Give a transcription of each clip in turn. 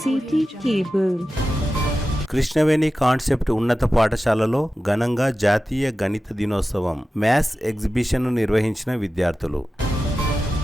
City cable. Krishnaveni కాన్సెప్ట్ ఉన్నత పాఠశాలలో ఘనంగా జాతీయ గణిత దినోత్సవం మ్యాథ్స్ ఎగ్జిబిషన్ను నిర్వహించిన విద్యార్థులు.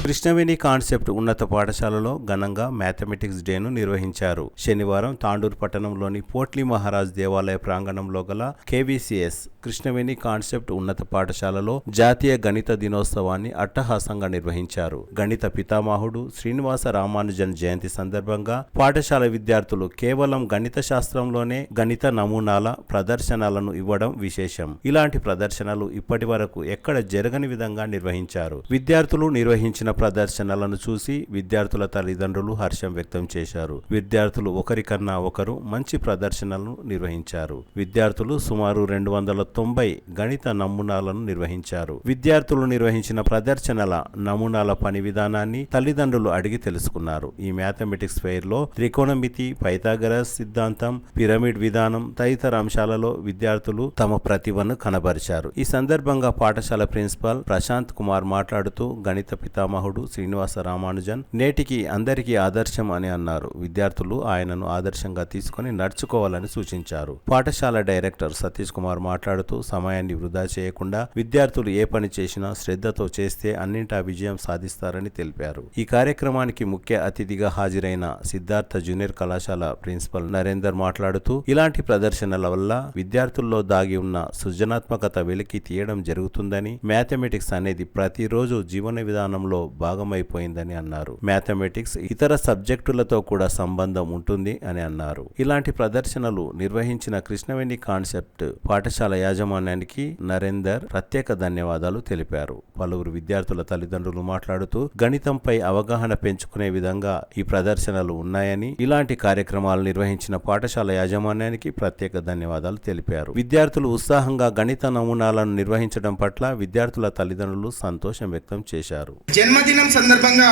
కృష్ణవేణి కాన్సెప్ట్ ఉన్నత పాఠశాలలో ఘనంగా మ్యాథమెటిక్స్ డేను నిర్వహించారు. శనివారం తాండూరు పట్టణంలోని పోట్లీ మహారాజ్ దేవాలయ ప్రాంగణంలో గల KVCS కృష్ణవేణి కాన్సెప్ట్ ఉన్నత పాఠశాలలో జాతీయ గణిత దినోత్సవాన్ని అట్టహాసంగా నిర్వహించారు. గణిత పితామహుడు శ్రీనివాస రామానుజన్ జయంతి సందర్భంగా పాఠశాల విద్యార్థులు కేవలం గణిత శాస్త్రంలోనే గణిత నమూనాల ప్రదర్శనలను ఇవ్వడం విశేషం. ఇలాంటి ప్రదర్శనలు ఇప్పటి వరకు ఎక్కడ జరగని విధంగా నిర్వహించారు. విద్యార్థులు నిర్వహించిన ప్రదర్శనలను చూసి విద్యార్థుల తల్లిదండ్రులు హర్షం వ్యక్తం చేశారు. విద్యార్థులు ఒకరికన్నా ఒకరు మంచి ప్రదర్శనలను నిర్వహించారు. విద్యార్థులు సుమారు 290 గణిత నమూనాలను నిర్వహించారు. విద్యార్థులు నిర్వహించిన ప్రదర్శనల నమూనాల పని విధానాన్ని తల్లిదండ్రులు అడిగి తెలుసుకున్నారు. ఈ మ్యాథమెటిక్స్ ఫెయిర్ లో త్రికోణమితి, పైథాగరస్ సిద్ధాంతం, పిరమిడ్ విధానం తదితర అంశాలలో విద్యార్థులు తమ ప్రతిభను కనబరిచారు. ఈ సందర్భంగా పాఠశాల ప్రిన్సిపాల్ ప్రశాంత్ కుమార్ మాట్లాడుతూ గణిత పితామహుడు శ్రీనివాస రామానుజన్ నేటికి అందరికీ ఆదర్శం అని అన్నారు. విద్యార్థులు ఆయనను ఆదర్శంగా తీసుకుని నడుచుకోవాలని సూచించారు. పాఠశాల డైరెక్టర్ సతీష్ కుమార్ మాట్లాడుతూ సమయాన్ని వృధా చేయకుండా విద్యార్థులు ఏ పని చేసినా శ్రద్ధతో చేస్తే అన్నింటా విజయం సాధిస్తారని తెలిపారు. ఈ కార్యక్రమానికి ముఖ్య అతిథిగా హాజరైన సిద్ధార్థ జూనియర్ కళాశాల ప్రిన్సిపల్ నరేందర్ మాట్లాడుతూ ఇలాంటి ప్రదర్శనల వల్ల విద్యార్థుల్లో దాగి ఉన్న సృజనాత్మకత వెలికి తీయడం జరుగుతుందని, మ్యాథమెటిక్స్ అనేది ప్రతిరోజు జీవన విధానంలో భాగమైపోయిందని అన్నారు. మ్యాథమెటిక్స్ ఇతర సబ్జెక్టులతో కూడా సంబంధం ఉంటుంది అని అన్నారు. ఇలాంటి ప్రదర్శనలు నిర్వహించిన కృష్ణవేణి కాన్సెప్ట్ పాఠశాల యాజమాన్యానికి నరేందర్ ప్రత్యేక ధన్యవాదాలు తెలిపారు. పలువురు విద్యార్థుల తల్లిదండ్రులు మాట్లాడుతూ గణితంపై అవగాహన పెంచుకునే విధంగా ఈ ప్రదర్శనలు ఉన్నాయని, ఇలాంటి కార్యక్రమాలు నిర్వహించిన పాఠశాల యాజమాన్యానికి ప్రత్యేక ధన్యవాదాలు తెలిపారు. విద్యార్థులు ఉత్సాహంగా గణిత నమూనాలను నిర్వహించడం పట్ల విద్యార్థుల తల్లిదండ్రులు సంతోషం వ్యక్తం చేశారు. జన్మదినం సందర్భంగా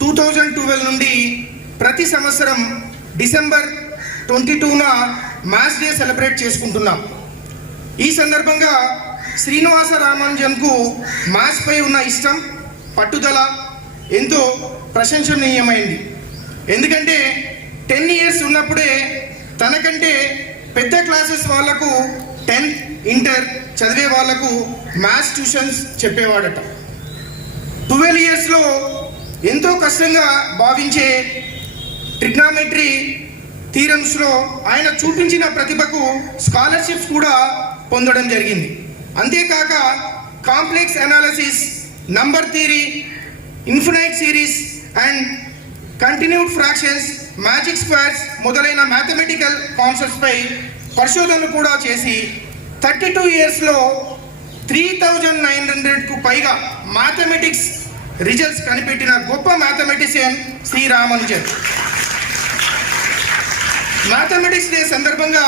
2012 నుండి ప్రతి సంవత్సరం డిసెంబర్ 22న మ్యాథ్స్ డే సెలబ్రేట్ చేసుకుంటున్నాం. ఈ సందర్భంగా శ్రీనివాస రామానుజన్కు మ్యాథ్స్ పై ఉన్న ఇష్టం, పట్టుదల ఎంతో ప్రశంసనీయమైంది. ఎందుకంటే 10 ఇయర్స్ ఉన్నప్పుడే తనకంటే పెద్ద క్లాసెస్ వాళ్లకు 10th ఇంటర్ చదివే వాళ్లకు మ్యాథ్స్ ట్యూషన్స్ చెప్పేవాడట. 12 ఇయర్స్లో ఎంతో కష్టంగా భావించే ట్రిగ్నామెట్రీ థీరమ్స్లో ఆయన చూపించిన ప్రతిభకు స్కాలర్షిప్స్ కూడా పొందడం జరిగింది. అంతేకాక complex analysis, number theory, infinite series and continued fractions, magic squares మొదలైన మ్యాథమెటికల్ కాన్సెప్ట్స్ పై పరిశోధనలు కూడా చేసి 32 ఇయర్స్లో 3900కు పైగా మ్యాథమెటిక్స్ రిజల్ట్స్ కనిపెట్టిన గొప్ప mathematician Shri Ramanujan. Mathematics day సందర్భంగా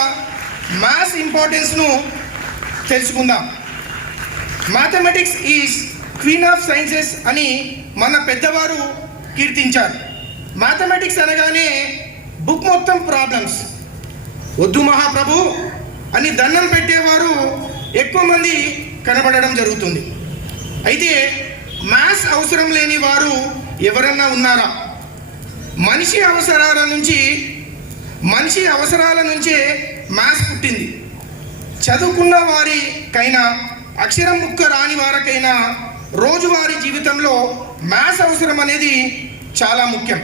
మ్యాథ్స్ ఇంపార్టెన్స్ను తెలుసుకుందాం. Mathematics is queen of sciences అని మన పెద్దవారు కీర్తించారు. మ్యాథమెటిక్స్ అనగానే బుక్ మొత్తం ప్రాబ్లమ్స్, వద్దు మహాప్రభు అని దండం పెట్టేవారు ఎక్కువ మంది కనబడడం జరుగుతుంది. అయితే మ్యాథ్స్ అవసరం లేని వారు ఎవరన్నా ఉన్నారా? మనిషి అవసరాల నుంచే మ్యాథ్స్ పుట్టింది. చదువుకున్న వారికైనా అక్షరం ముక్క రాని వారికైనా రోజువారీ జీవితంలో మ్యాథ్స్ అవసరం అనేది చాలా ముఖ్యం.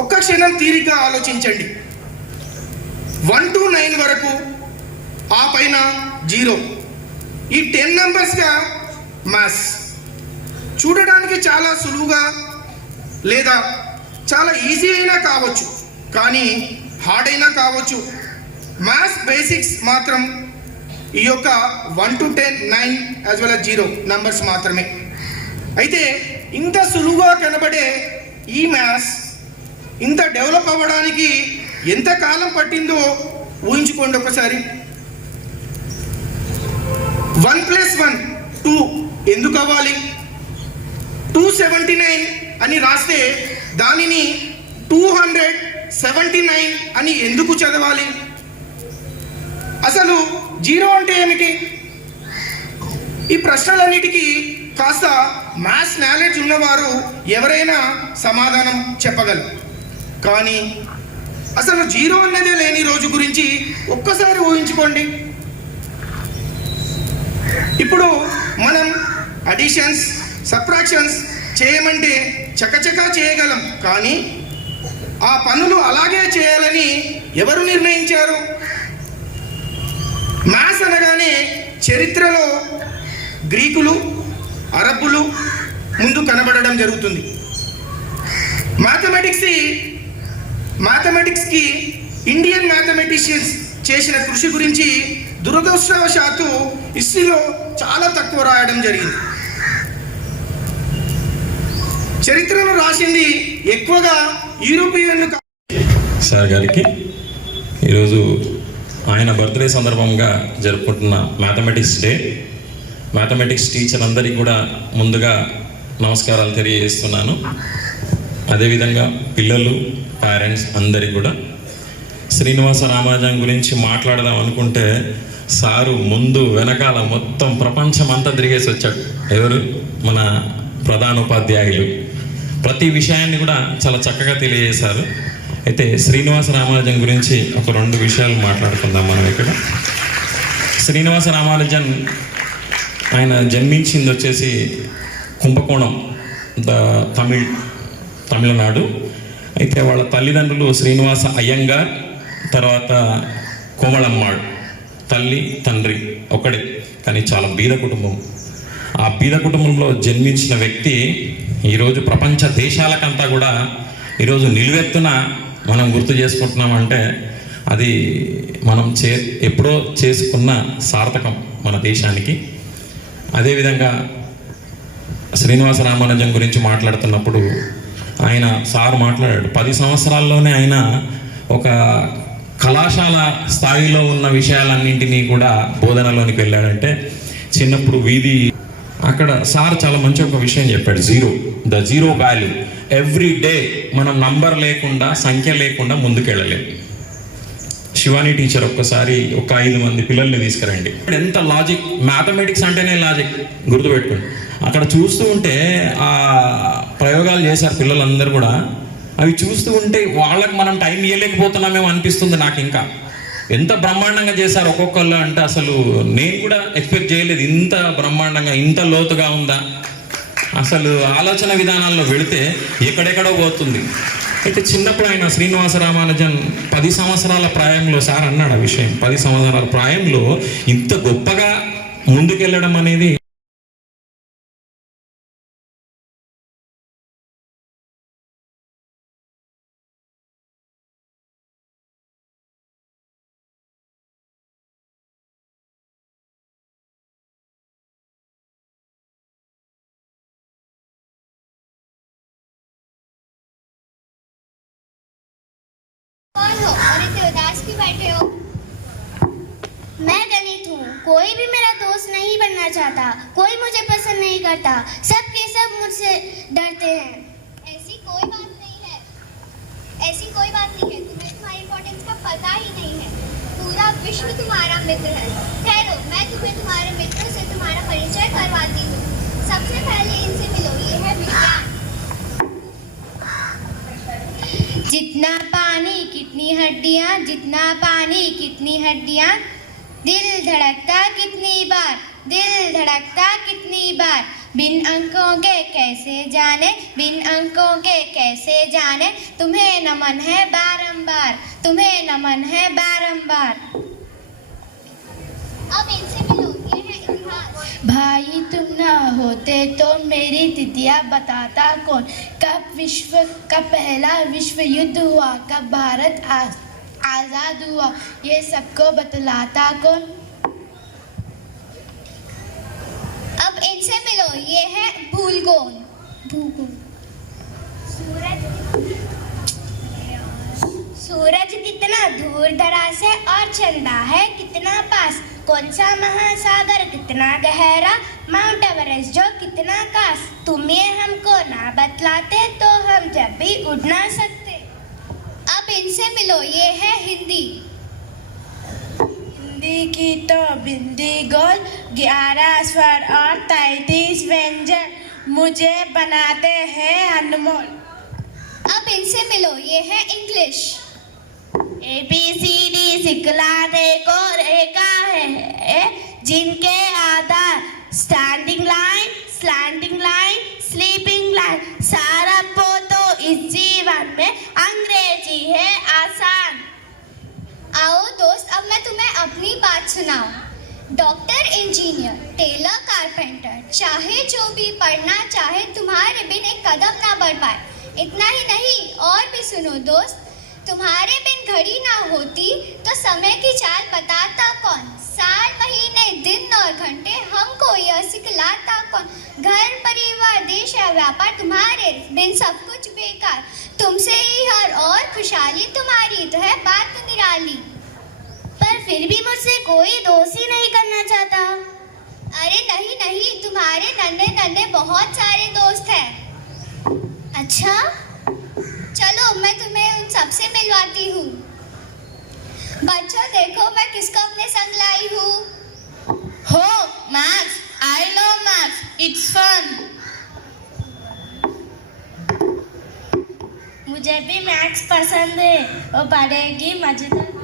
ఒక్క క్షణం తీరిక ఆలోచించండి. 1 to 9 వరకు, ఆ పైన 0, ఈ 10 నెంబర్స్గా మ్యాథ్స్ చూడడానికి చాలా సులువుగా లేదా చాలా ఈజీ అయినా కావచ్చు, కానీ హార్డ్ అయినా కావచ్చు. మ్యాథ్స్ బేసిక్స్ మాత్రం ఈ యొక్క 1 to 10, 9 యాజ్ వెల్ as 0 నంబర్స్ మాత్రమే. అయితే ఇంత సులువుగా కనబడే ఈ మ్యాథ్స్ ఇంత డెవలప్ అవ్వడానికి ఎంత కాలం పట్టిందో ఊహించుకోండి ఒకసారి. 1 + 1 2 ఎందుకు అవ్వాలి? 279 అని రాస్తే దానిని 279 అని ఎందుకు చదవాలి? అసలు 0 అంటే ఏమిటి? ఈ ప్రశ్నలన్నిటికీ కాస్త మ్యాథ్స్ నాలెడ్జ్ ఉన్నవారు ఎవరైనా సమాధానం చెప్పగలరు. కానీ అసలు జీరో అన్నదే లేని రోజు గురించి ఒక్కసారి ఊహించుకోండి. ఇప్పుడు మనం అడిషన్స్, సబ్ట్రాక్షన్స్ చేయమంటే చకచకా చేయగలం, కానీ ఆ పనులు అలాగే చేయాలని ఎవరు నిర్ణయించారు? మ్యాథ్స్ అనగానే చరిత్రలో గ్రీకులు, అరబ్బులు ముందు కనబడడం జరుగుతుంది. మ్యాథమెటిక్స్కి ఇండియన్ మ్యాథమెటిషియన్స్ చేసిన కృషి గురించి దురదృష్టవశాత్తు హిస్టరీలో చాలా తక్కువ రాయడం జరిగింది. చరిత్రను రాసింది ఎక్కువగా యూరోపియన్లు. సార్ గారికి ఈరోజు ఆయన బర్త్డే సందర్భంగా జరుపుకుంటున్న మ్యాథమెటిక్స్ డే. మ్యాథమెటిక్స్ టీచర్ అందరికీ కూడా ముందుగా నమస్కారాలు తెలియజేస్తున్నాను. అదేవిధంగా పిల్లలు, పేరెంట్స్ అందరికీ కూడా. శ్రీనివాస రామానుజన్ గురించి మాట్లాడదాం అనుకుంటే సారు ముందు వెనకాల మొత్తం ప్రపంచం అంతా తిరిగేసి వచ్చాడు. ఎవరు? మన ప్రధానోపాధ్యాయులు. ప్రతి విషయాన్ని కూడా చాలా చక్కగా తెలియజేశారు. అయితే శ్రీనివాస రామానుజన్ గురించి ఒక 2 విషయాలు మాట్లాడుకుందాం మనం ఇక్కడ. శ్రీనివాస రామానుజన్ ఆయన జన్మించింది వచ్చేసి కుంభకోణం, తమిళనాడు. అయితే వాళ్ళ తల్లిదండ్రులు శ్రీనివాస అయ్యంగార్, తర్వాత కోమళమ్మాళ్. తల్లి తండ్రి ఒకడే, కానీ చాలా బీద కుటుంబం. ఆ బీద కుటుంబంలో జన్మించిన వ్యక్తి ఈరోజు ప్రపంచ దేశాలకంతా కూడా ఈరోజు నిలువెత్తున మనం గుర్తు చేసుకుంటున్నామంటే అది మనం ఎప్పుడో చేసుకున్న సార్థకం మన దేశానికి. అదేవిధంగా శ్రీనివాస రామానుజన్ గురించి మాట్లాడుతున్నప్పుడు ఆయన సార్ మాట్లాడాడు, 10 సంవత్సరాల్లోనే ఆయన ఒక కళాశాల స్థాయిలో ఉన్న విషయాలన్నింటినీ కూడా బోధనలోనికి వెళ్ళాడంటే. చిన్నప్పుడు వీధి అక్కడ సార్ చాలా మంచి ఒక విషయం చెప్పాడు, the zero value. Every day మనం నంబర్ లేకుండా, సంఖ్య లేకుండా ముందుకెళ్ళలేం. శివాని టీచర్ ఒక్కసారి ఒక 5 మంది పిల్లల్ని తీసుకురండి. ఎంత లాజిక్! మ్యాథమెటిక్స్ అంటేనే లాజిక్, గుర్తుపెట్టుకోండి. అక్కడ చూస్తూ ఉంటే ఆ ప్రయోగాలు చేశారు పిల్లలందరూ కూడా. అవి చూస్తూ ఉంటే వాళ్ళకి మనం టైం ఇవ్వలేకపోతున్నామేమో అనిపిస్తుంది నాకు. ఇంకా ఎంత బ్రహ్మాండంగా చేశారు ఒక్కొక్కళ్ళు అంటే అసలు నేను కూడా ఎక్స్పెక్ట్ చేయలేదు. ఇంత బ్రహ్మాండంగా, ఇంత లోతుగా ఉందా అసలు. ఆలోచన విధానాల్లో వెళితే ఎక్కడెక్కడో పోతుంది. అయితే చిన్నప్పుడు ఆయన శ్రీనివాస రామానుజన్ 10 సంవత్సరాల ప్రాయంలో, సార్ అన్నాడు ఆ విషయం, 10 సంవత్సరాల ప్రాయంలో ఇంత గొప్పగా ముందుకెళ్ళడం అనేది कौन हो और इतने उदास क्यों बैठे हो? मैं गणित हूँ। कोई भी मेरा दोस्त नहीं बनना चाहता, कोई मुझे पसंद नहीं करता, सब के सब मुझसे डरते हैं। ऐसी कोई बात नहीं है, तुम्हें तुम्हारी इम्पोर्टेंस का पता ही नहीं है। पूरा विश्व तुम्हारा मित्र है। ठहरो, मैं तुम्हें तुम्हारे मित्रों से तुम्हारा परिचय करवाती हूँ। सबसे पहले इनसे मिलो, ये है विज्ञान। जितना पानी कितनी हड्डियाँ, जितना पानी कितनी हड्डियाँ, दिल धड़कता कितनी बार, बिन अंकों के कैसे जाने, तुम्हें नमन है बारंबार। अब इनसे मिलो, ये है इतिहास। भाई तुम ना होते तो मेरी तिथियां बताता कौन? कब पहला विश्व युद्ध हुआ, कब भारत आजाद हुआ, ये सबको बतलाता कौन? अब इनसे मिलो, ये है भूगोल। सूरज कितना दूर दराज है और चंदा है कितना पास, कौन सा महासागर कितना गहरा, माउंट एवरेस्ट जो कितना कास, तुम ये हमको ना बतलाते तो हम जब भी उड़ ना सकते। अब इनसे मिलो, ये है हिंदी। हिंदी की तो बिंदी गोल, 11 स्वर और 33 व्यंजन मुझे बनाते हैं अनमोल। अब इनसे मिलो, ये है इंग्लिश। ABCD सिखलाने को रेखा है जिनके आधार standing line, slanting line, sleeping line, सारा तो इस जीवन में अंग्रेजी है आसान। आओ दोस्त, अब मैं तुम्हें अपनी बात सुनाऊं। डॉक्टर, इंजीनियर, टेलर, कारपेंटर, चाहे जो भी पढ़ना चाहे, तुम्हारे बिन एक कदम ना बढ़ पाए। इतना ही नहीं, और भी सुनो दोस्त, तुम्हारे बिन घड़ी ना होती तो समय की चाल बताता कौन? साल, महीने, दिन और घंटे हमको यह सिखलाता कौन? घर, परिवार, देश या व्यापार, तुम्हारे बिन सब कुछ बेकार। तुमसे ही हर और खुशहाली तुम्हारी तो है बात निराली। पर फिर भी मुझसे कोई दोस्त ही नहीं करना चाहता। अरे नहीं नहीं, तुम्हारे नन्हे नन्हे बहुत सारे दोस्त हैं। अच्छा, चलो मैं तुम्हें उन सबसे मिलवाती हूँ। बच्चों देखो मैं किसको अपने संग लाई हूँ। हो maths, I love maths, it's fun. मुझे भी मैथ्स पसंद है, वो पढ़ेगी मजेदार।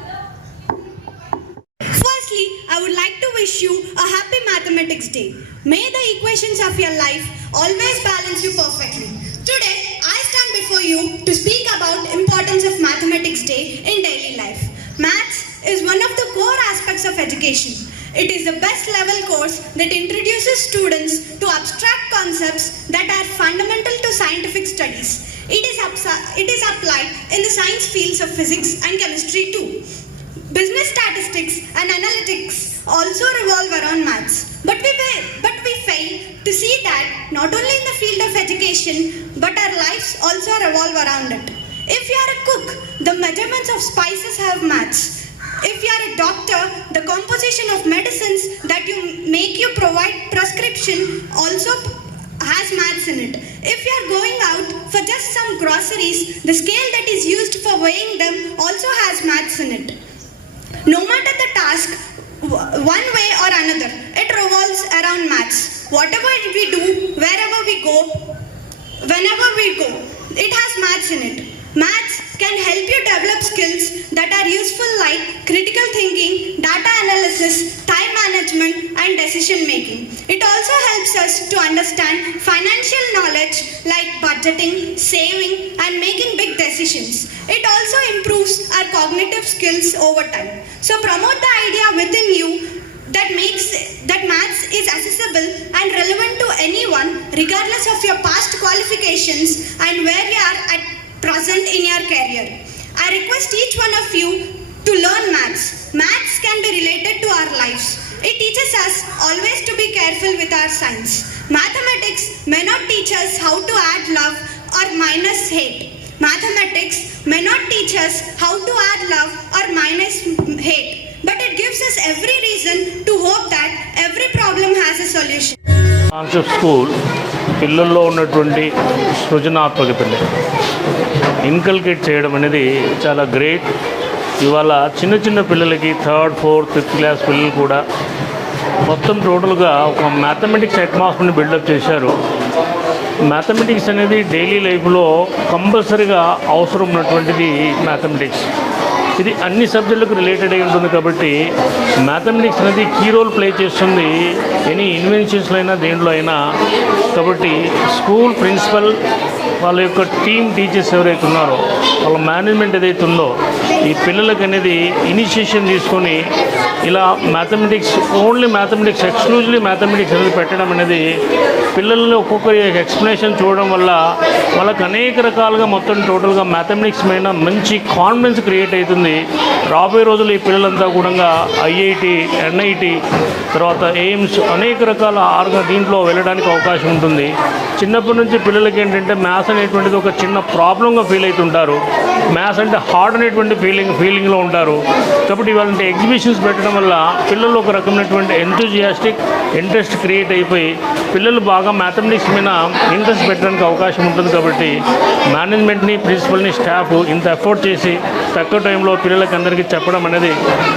Firstly, I would like to wish you a happy Mathematics Day. May the equations of your life always balance you perfectly. Today, I stand before you to speak about importance of Mathematics Day in daily life. Maths is one of the core aspects of education. It is the best level course that introduces students to abstract concepts that are fundamental to scientific studies. It is applied in the science fields of physics and chemistry too. Business statistics and analytics also revolve around maths. But we fail to see that not only in the field of education, but our lives also revolve around it. If you are a cook, the measurements of spices have maths. If you are a doctor, the composition of medicines that you provide prescription also has maths in it. If you are going out for just some groceries, the scale that is used for weighing them also has maths in it. No matter the task, one way or another, it revolves around maths. Whatever we do, wherever we go, whenever we go, it has maths in it. Maths can help you develop skills that are useful like critical thinking, data analysis, time management, and decision making. It also helps us to understand financial knowledge like budgeting, saving, and making big decisions. It also improves our cognitive skills over time. So promote the idea within you that maths is accessible and relevant to anyone regardless of your past qualifications and where you are at present in your career. I request each one of you to learn maths. Maths can be related to our lives. It teaches us always to be careful with our science. Mathematics may not teach us how to add love or minus hate. Mathematics may not teach us how to add love or minus hate, but it gives us every reason to hope that every problem has a solution. Concept school పిల్లల్లో ఉన్నటువంటి సృజనాత్మకతని ఇన్కల్కేట్ చేయడం అనేది చాలా గ్రేట్. ఇవాళ చిన్న చిన్న పిల్లలకి 3rd, 4th, 5th క్లాస్ పిల్లలు కూడా మొత్తం టోటల్గా ఒక మ్యాథమెటిక్స్ అట్మాస్ఫియర్ని బిల్డప్ చేశారు. మ్యాథమెటిక్స్ అనేది డైలీ లైఫ్లో కంపల్సరీగా అవసరం ఉన్నటువంటిది మ్యాథమెటిక్స్. ఇది అన్ని సబ్జెక్టులకు రిలేటెడ్ అయి ఉంటుంది కాబట్టి మ్యాథమెటిక్స్ అనేది కీ రోల్ ప్లే చేస్తుంది ఎనీ ఇన్వెన్షన్స్లో అయినా దేంట్లో అయినా. కాబట్టి స్కూల్ ప్రిన్సిపల్ వాళ్ళ యొక్క టీమ్ టీచర్స్ ఎవరైతే ఉన్నారో వాళ్ళ మేనేజ్మెంట్ ఏదైతే ఉందో ఈ పిల్లలకి అనేది ఇనిషియేషన్ తీసుకొని ఇలా mathematics only mathematics exclusively mathematics అనేది పెట్టడం అనేది పిల్లల్ని ఒక్కొక్కరి ఎక్స్ప్లెనేషన్ చూడడం వల్ల వాళ్ళకి అనేక రకాలుగా మొత్తం టోటల్గా మ్యాథమెటిక్స్ మీద మంచి కాన్ఫిడెన్స్ క్రియేట్ అవుతుంది. రాబోయే రోజులు ఈ పిల్లలంతా కూడా IIT, NIT, తర్వాత ఎయిమ్స్ అనేక రకాల దీంట్లో వెళ్ళడానికి అవకాశం ఉంటుంది. చిన్నప్పటి నుంచి పిల్లలకి ఏంటంటే మ్యాథ్స్ అనేటువంటిది ఒక చిన్న ప్రాబ్లంగా ఫీల్ అవుతుంటారు. మ్యాథ్స్ అంటే హార్డ్ అనేటువంటి ఫీలింగ్లో ఉంటారు. కాబట్టి ఇవాళ ఎగ్జిబిషన్స్ పెట్టడం చేయడం వల్ల పిల్లలు ఒక రకమైనటువంటి ఎంతూజియాస్టిక్ ఇంట్రెస్ట్ క్రియేట్ అయిపోయి పిల్లలు బాగా మ్యాథమెటిక్స్ మీద ఇంట్రెస్ట్ పెట్టడానికి అవకాశం ఉంటుంది. కాబట్టి మేనేజ్మెంట్ని, ప్రిన్సిపల్ని, స్టాఫ్ ఇంత ఎఫర్ట్ చేసి తక్కువ టైంలో పిల్లలకి అందరికీ చెప్పడం అనేది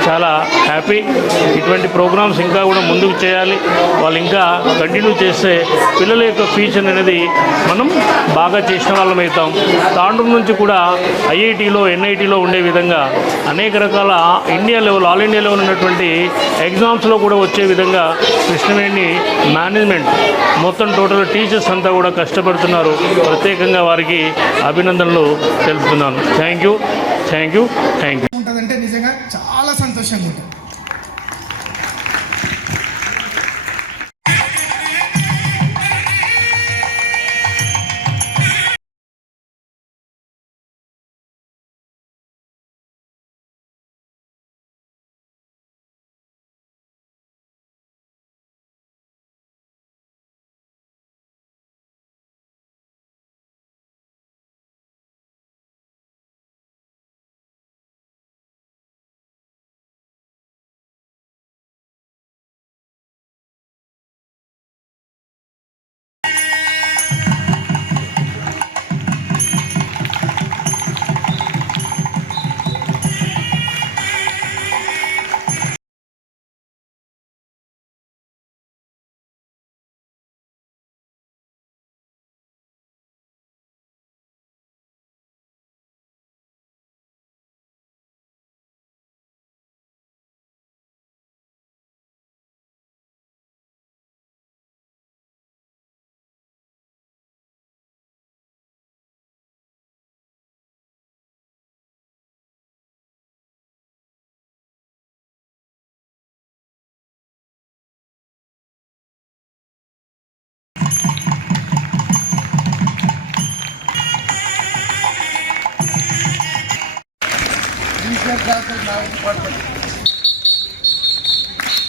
చాలా హ్యాపీ. ఇటువంటి ప్రోగ్రామ్స్ ఇంకా కూడా ముందుకు చేయాలి. వాళ్ళు ఇంకా కంటిన్యూ చేస్తే పిల్లల యొక్క ఫ్యూచర్ అనేది మనం బాగా చేసిన వాళ్ళం అవుతాం. తాండూరు నుంచి కూడా ఐఐటీలో, ఎన్ఐటీలో ఉండే విధంగా అనేక రకాల India level, all India level ఉన్నటువంటి ఎగ్జామ్స్లో కూడా వచ్చే విధంగా కృష్ణవేణి మేనేజ్మెంట్ మొత్తం టోటల్ టీచర్స్ అంతా కూడా కష్టపడుతున్నారు. ప్రత్యేకంగా వారికి అభినందనలు తెలుపుతున్నాను. Thank you. ఉంటుందంటే నిజంగా చాలా సంతోషంగా ఉంటుంది.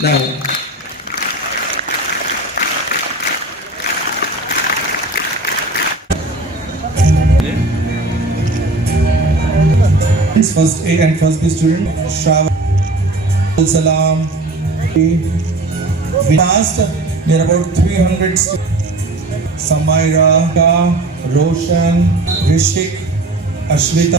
Now, first A and first B student, Shravan, Salam. We asked there are about 300 students. Samaira, Roshan, Rishik, Ashwita.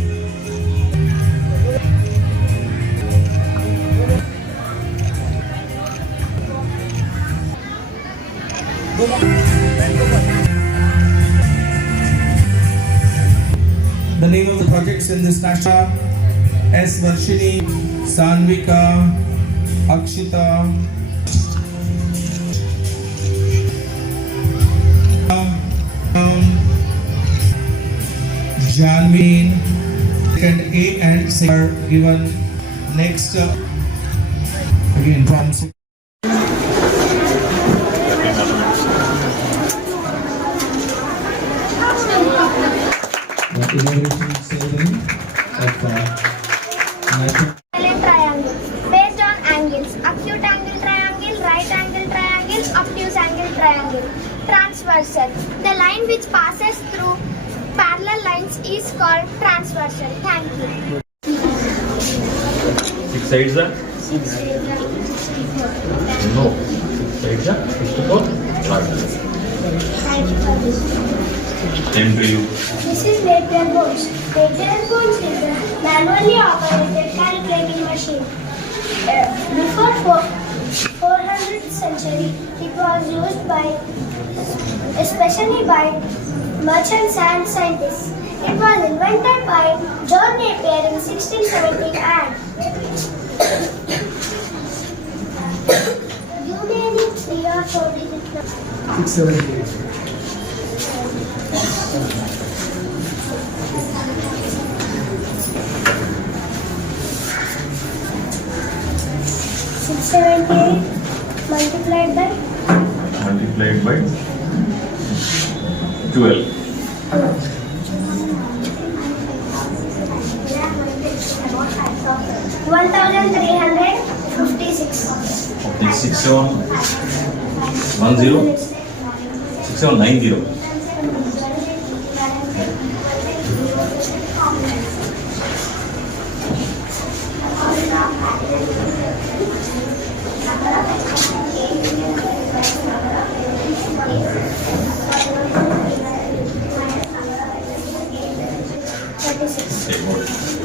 The name of the projects in this national: S. Varshini, Sanvika, Akshita, Janveen. Second A and C are given next again from inauguration ceremony of Triangle based on angles: acute angle triangle, right angle triangle, obtuse angle triangle. Transversal: the line which passes through parallel lines is called transversal. Thank you. 6 sides are? No. 6 sides are 64. Thank you for this. Same to you. This is Napier bones. Napier bones is a manually operated calculating machine. Before 400th century, it was used especially by merchants and scientists. It was invented by John Napier in 1670 and you may need 3 or 4 digits. 678. 678 multiplied by 12. 1356. 6710 6790. 26.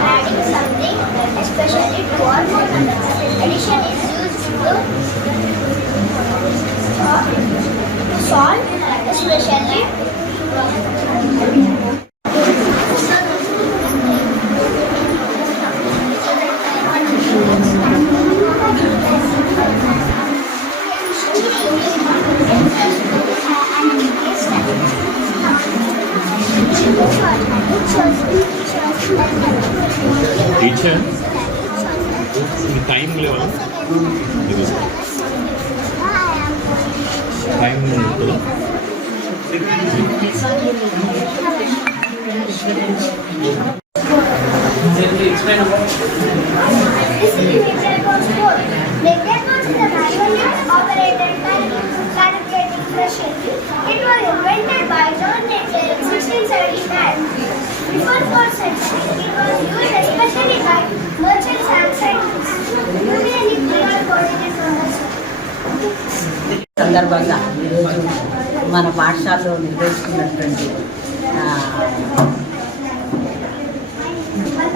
Adding something, especially to all numbers. Addition is used to solve, especially teacher time లేవా టైం ఉంటుందా It was invented by John Napier in 1675. Before 4th century, it was used especially by merchants and scientists. Union nuclear coordinate products. సందర్భంగా ఈరోజు మన పాఠశాలలో నిర్వహిస్తున్నటువంటి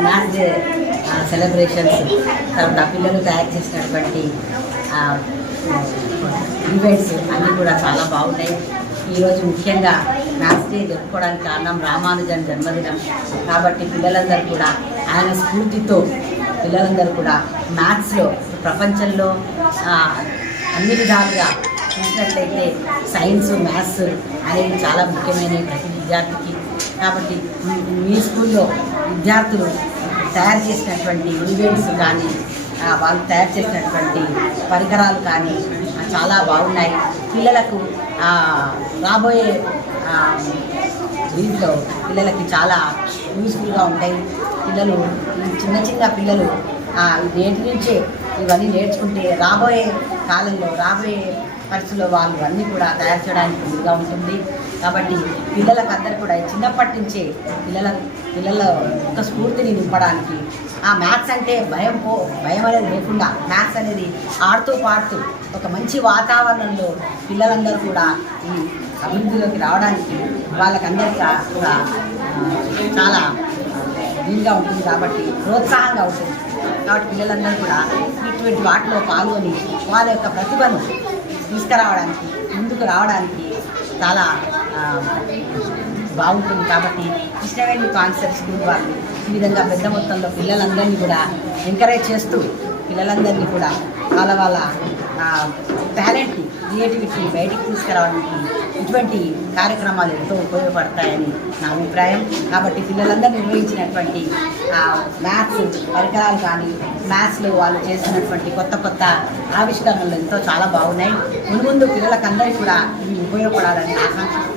maths day celebrations, తర్వాత పిల్లలు తయారు చేసినటువంటి ఈవెంట్స్ అన్నీ కూడా చాలా బాగున్నాయి. ఈరోజు ముఖ్యంగా మ్యాథ్స్ డే జరుపుకోవడానికి కారణం రామానుజన్ జన్మదినం కాబట్టి పిల్లలందరూ కూడా ఆయన స్ఫూర్తితో పిల్లలందరూ కూడా మ్యాథ్స్లో ప్రపంచంలో అన్ని విధాలుగా చూసినట్లయితే సైన్స్ మ్యాథ్స్ అనేవి చాలా ముఖ్యమైనవి ప్రతి విద్యార్థికి. కాబట్టి మీ స్కూల్లో విద్యార్థులు తయారు చేసినటువంటి ఈవెంట్స్ కానీ వాళ్ళు తయారు చేసినటువంటి పరికరాలు కానీ చాలా బాగున్నాయి. పిల్లలకు రాబోయే దీంట్లో పిల్లలకి చాలా యూస్ఫుల్గా ఉంటాయి. పిల్లలు చిన్న చిన్న పిల్లలు నేటి నుంచే ఇవన్నీ నేర్చుకుంటే రాబోయే కాలంలో రాబోయే పరిస్థితుల్లో వాళ్ళు అన్నీ కూడా తయారు చేయడానికి వీలుగా ఉంటుంది. కాబట్టి పిల్లలకు అందరూ కూడా చిన్నప్పటి నుంచే పిల్లల యొక్క స్ఫూర్తిని నింపడానికి మ్యాథ్స్ అంటే భయం అనేది లేకుండా మ్యాథ్స్ అనేది ఆడుతూ పాడుతూ ఒక మంచి వాతావరణంలో పిల్లలందరూ కూడా ఈ అభివృద్ధిలోకి రావడానికి వాళ్ళకందరికీ కూడా చాలా వీలుగా ఉంటుంది కాబట్టి ప్రోత్సాహంగా ఉంటుంది. కాబట్టి పిల్లలందరూ కూడా ఇటువంటి వాటిలో పాల్గొని వాళ్ళ యొక్క ప్రతిభను తీసుకురావడానికి ముందుకు రావడానికి చాలా బాగుంటుంది. కాబట్టి కృష్ణవేణి కాన్సెప్ట్ స్కూల్ వాళ్ళు ఈ విధంగా పెద్ద మొత్తంలో పిల్లలందరినీ కూడా ఎంకరేజ్ చేస్తూ పిల్లలందరినీ కూడా వాళ్ళ టాలెంట్ని క్రియేటివిటీని బయటికి తీసుకురావడానికి ఇటువంటి కార్యక్రమాలు ఎంతో ఉపయోగపడతాయని నా అభిప్రాయం. కాబట్టి పిల్లలందరూ నిర్వహించినటువంటి మ్యాథ్స్ పరికరాలు కానీ మ్యాథ్స్లో వాళ్ళు చేసినటువంటి కొత్త ఆవిష్కరణలు ఎంతో చాలా బాగున్నాయి. ముందు పిల్లలకందరికీ కూడా ఇవి ఉపయోగపడాలని ఆకాంక్షిస్తూ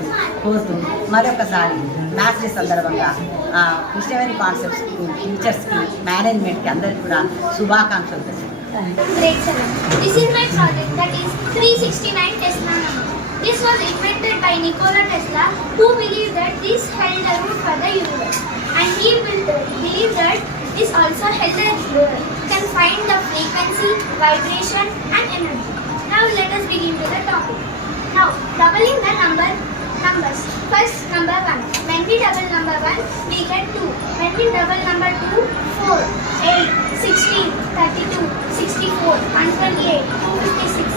కోరుతూ మరొకసారి మ్యాథ్స్ డే సందర్భంగా కృష్ణవేణి కాన్సెప్ట్ స్కూల్ టీచర్స్కి మేనేజ్మెంట్కి అందరికీ కూడా శుభాకాంక్షలు తెలుసు. Grade 7. This is my project, that is 369 Tesla number. This was invented by Nikola Tesla, who believed that this held a root for the universe, and he believed that this also held a can find the frequency, vibration, and energy. Now let us begin to the topic. Now doubling the numbers. First, number 1. When we double number 1, we get 2. When we double number 2, 4, 8, 16, 32, 64, 128, 256,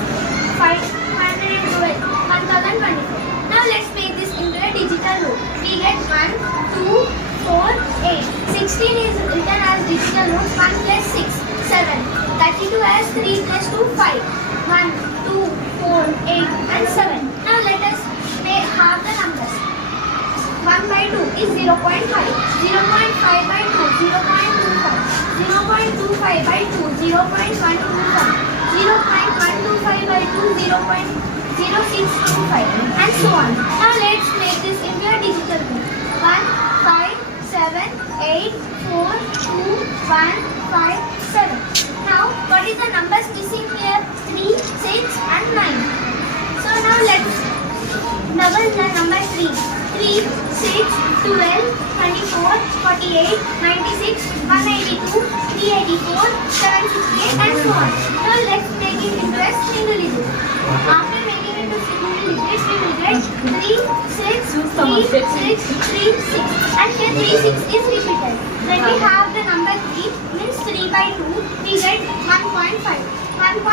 512, 1024. Now let's make this into a digital note. We get 1, 2, 4, 8. 16 is written as digital note. 1 plus 6, 7. 32 as 3 plus 2, 5. 1, 2, 4, 8 and 7. Now let us half the numbers. 1 by 2 is 0.5. 0.5 by 2, 0.25. 0.25 by 2, 0.125. 0.125 by 2, 0.0625, and so on. Now let's make this into a digital code. 1, 5, 7, 8, 4, 2, 1, 5, 7. Now, what is the numbers missing here? 3, 6, and 9. So now let's double the number 3. 3, 6, 12, 24, 48, 96, 182, 384, 768, and so on. Now let's make it into a single digit. After making it into single digits, we will get 3, 6, 3, 6, 3, 6. And here 3, 6 is repeated. When we have the number 3, means 3 by 2, we get 1.5. 1.5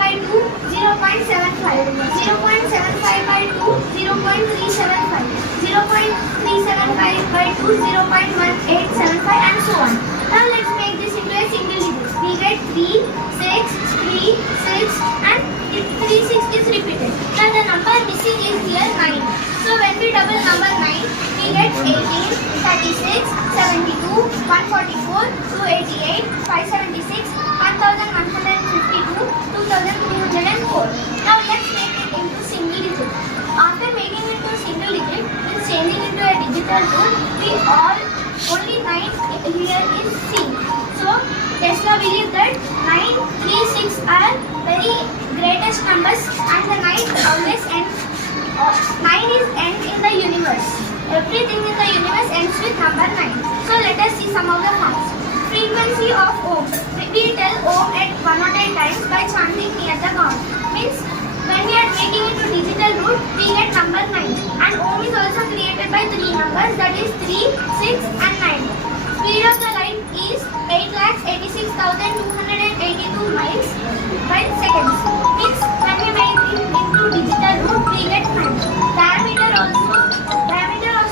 by 2, 0.75. 0.75 by 2, 0.375. 0.375 by 2, 0.1875, and so on. Now let's make this into a single digit. We get 3, 6, 3, 6, and 3, 6 is repeated. Now the number missing is here 9. So when we double number 9, we get 18, 36, 72, 144, 288, 576, 1152, 2304. Now let's make it into single digit. After making it into single digit, with changing into a digital tool, we only 9 here is C. So Tesla believed that 9, 3, 6 are very greatest numbers, and the 9 always ends. 9 is end in the universe. Everything in the universe ends with number 9. So let us see some of the facts. Frequency of ohm. We tell ohm at 108 times by chanting near the gong. Means when we are making it to digital root, we get number 9. And ohm is also created by 3 numbers, that is 3, 6, and 9. Speed of the light is 8,86,282 miles by seconds. Means when we make it into digital root, we get 9. Diameter of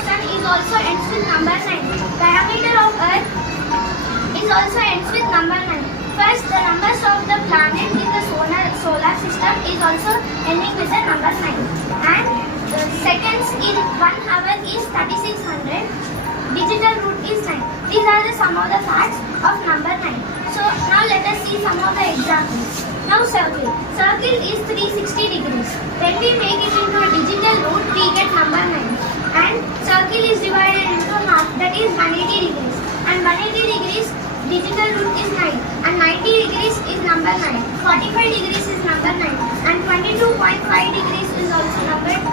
sun is also ends with number 9. Diameter of earth is also ends with number 9. First, the numbers of the planet in the solar system is also ending with the number 9. And seconds in 1 hour is 3600. Digital root is 9. These are some of the facts of number 9. So now let us see some of the examples. Now circle. Circle is 360 degrees. When we make it into a digital root, we get number 9. And circle is divided into half, that is 180 degrees. And 180 degrees digital root is 9. And 90 degrees is number 9. 45 degrees is number 9. And 22.5 degrees is also number 9.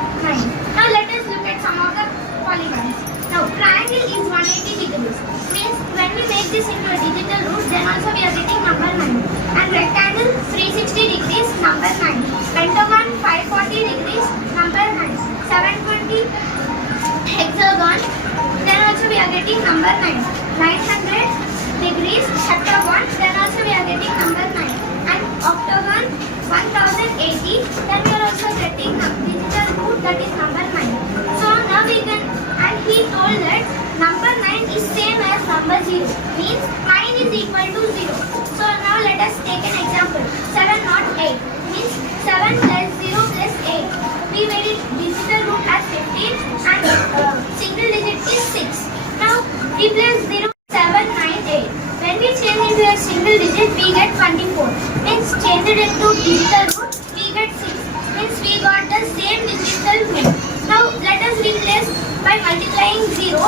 Now let us look at some of the polygons. Now triangle is 180 degrees. Means when we make this into a digital root, then also we are getting number 9. And rectangle 360 degrees, number 9. Pentagon 540 degrees, number 9. 720 hexagon, then also we are getting number 9. 900 degrees heptagon, then also we are getting number 9. And octagon 1080, then we are also getting digital root, that is number 9. So now we can, and he told that number 9 is same as number 0, means 9 is equal to 0. So now let us take an example. 7 not 8, means 7 plus 0 plus 8. We made it digital root as 15 and single digit is 6. Now replace 0, 7, 9, 8. When we change into a single digit, we get 24. Means change it into digital root, we get 6. Means we got the same digital root. Now let us replace by multiplying 0.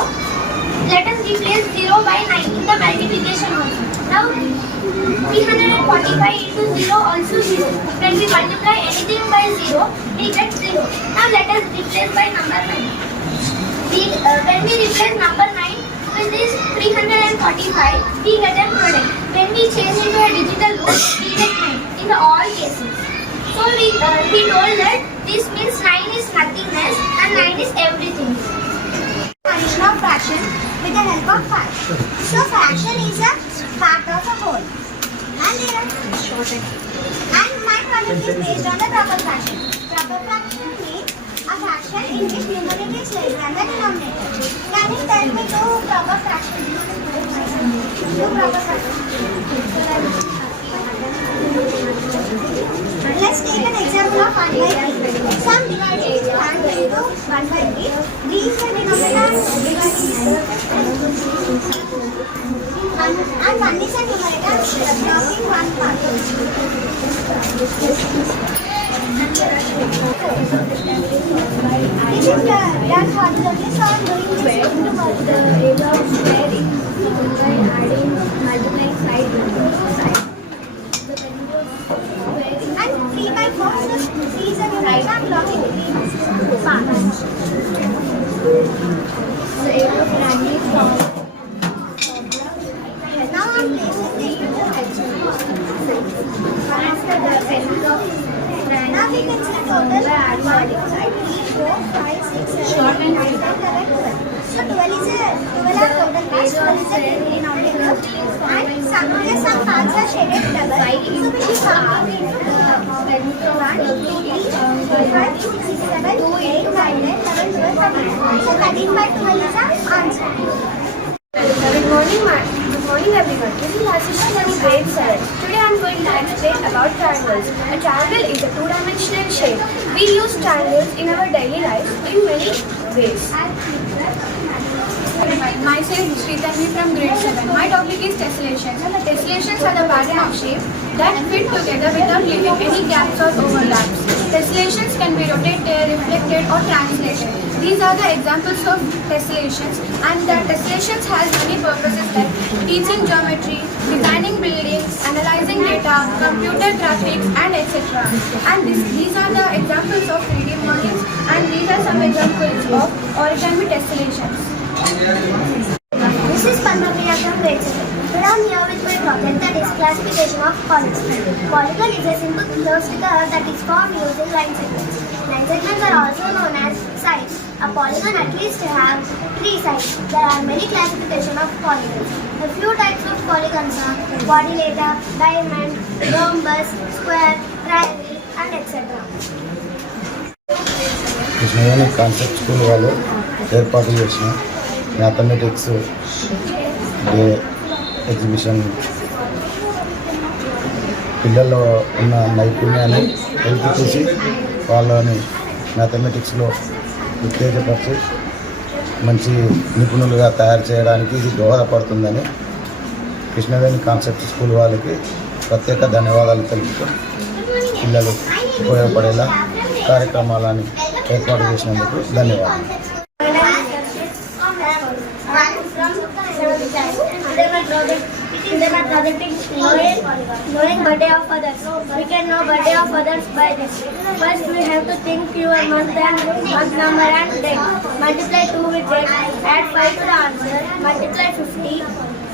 Let us replace 0 by 9 in the multiplication also. Now 345 into 0 also 0. When we multiply anything by 0, we get 0. Now let us replace by number 9. When we replace number 9 with this 345, we get a product. When we change into a digital root, we get 9 in the all cases. So he told that this means 9 is nothingness and 9 is everything. Addition of fraction with the help of 5. So fraction is a part of a whole. And my project is based on the proper fraction. Proper fraction means a fraction in which numerator is less than the denominator. Can you tell me two proper fractions? Let's take an example of 1 by 3. Some divided is 1 into 1 by 3. 3 is the denominator, divided That's what is okay, so I'm going to check into the area of squaring by adding multiplying side into side. And 3 by 4, so 3 is a unit, I'm blocking 3 parts. So area of triangle from now I'm placing the after the center of now we can see total 1, 2, 3, 4, 5, 6, 7, 8, 9, 10, 11, 12. So 12 is a total class, 12 is a denominator, and some parts are shaded double. So we should count into 1, 2, 3, 4, 5, 6, 7, 8, 9, 10, 11, 12, 13. So 13 by 12 is our answer. Good morning everyone. This is Asisha from grade 7. Today I am going to explain about triangles. A triangle is a two-dimensional shape. We use triangles in our daily life in many ways. Myself Sritanvi from grade 7. My topic is tessellations. Tessellations are the pattern of shape that fit together without leaving any gaps or overlaps. Tessellations can be rotated, reflected or translated. These are the examples of tessellations, and the tessellations has many purposes like teaching geometry, designing buildings, analyzing data, computer graphics and etc. And these are the examples of 3D models, and these are some examples of origami tessellations. This is Pandapriya from grade 7. Today I am here with my project, that is classification of polygons. Polygon is a simple closed curve that is formed using line segments. Line segments are also known as sides. A polygon at least have 3 sides. There are many classifications of polygons. A few types of polygons are quadrilateral, diamond, rhombus, square, triangle and etc. Krishnaveni concept school వాళ్ళు ఏర్పాటు చేసిన mathematics day exhibition పిల్లల్లో ఉన్న నైపుణ్యాన్ని వెలికి తీసి వాళ్ళని మ్యాథమెటిక్స్లో ఉత్తేజపరిచి మంచి నిపుణులుగా తయారు చేయడానికి ఇది దోహదపడుతుందని కృష్ణవేణి కాన్సెప్ట్ స్కూల్ వాళ్ళకి ప్రత్యేక ధన్యవాదాలు తెలుపుతూ పిల్లలు ఉపయోగపడేలా కార్యక్రమాలను ఏర్పాటు చేసినందుకు ధన్యవాదాలు. Today my project is knowing birthday of others. We can know birthday of others by this. First we have to think your month number and date. Multiply 2 with date. Add 5 to the answer. Multiply 50.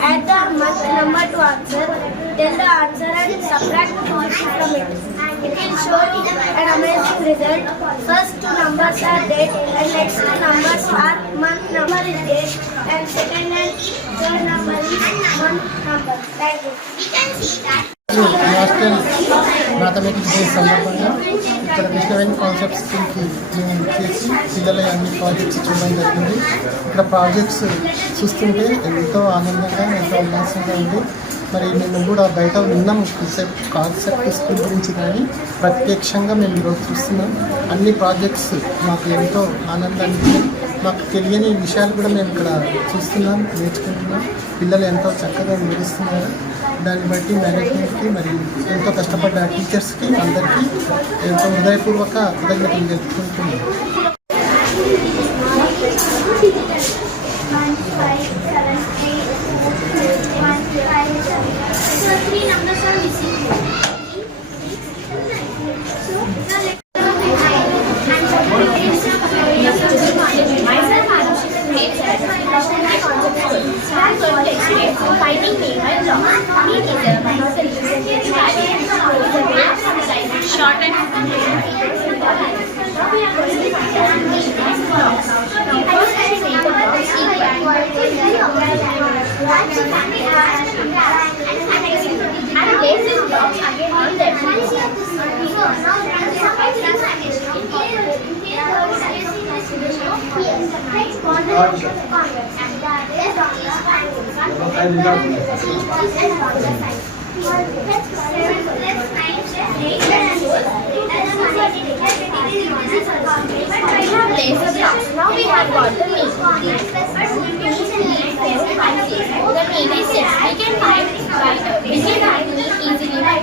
Add the month number to answer. Tell the answer and subtract 250 from it. It will show you an amazing result. First 2 numbers are date and next 2 numbers are month number is date and second and third number is month number. Thank you. We can see that. National mathematics day సందర్భంగా ఇక్కడ కృష్ణవేణి కాన్సెప్ట్ స్కూల్కి మేము చేసి పిల్లల అన్ని ప్రాజెక్ట్స్ చూడడం జరిగింది. ఇక్కడ ప్రాజెక్ట్స్ చూస్తుంటే ఎంతో ఆనందంగా ఎంతో ఉల్లాసంగా ఉంది. మరి మేము కూడా బయట విన్నాం కాన్సెప్ట్ స్కూల్ గురించి, కానీ ప్రత్యక్షంగా మేము ఈరోజు చూస్తున్నాం. అన్ని ప్రాజెక్ట్స్ మాకు ఎంతో ఆనందాన్ని, మాకు తెలియని విషయాలు కూడా మేము ఇక్కడ చూస్తున్నాం, నేర్చుకుంటున్నాం. పిల్లలు ఎంతో చక్కగా వివరిస్తున్నారు. దాన్ని బట్టి మేనేజ్మెంట్కి మరి ఎంతో కష్టపడ్డ టీచర్స్కి అందరికీ ఎంతో హృదయపూర్వక కృతజ్ఞతలు తెలుపుకుంటున్నాం. Finding neighbor blocks. It is a short and place these blocks again on them. Now we have got the mean. The mean is 6. We can find mean easily by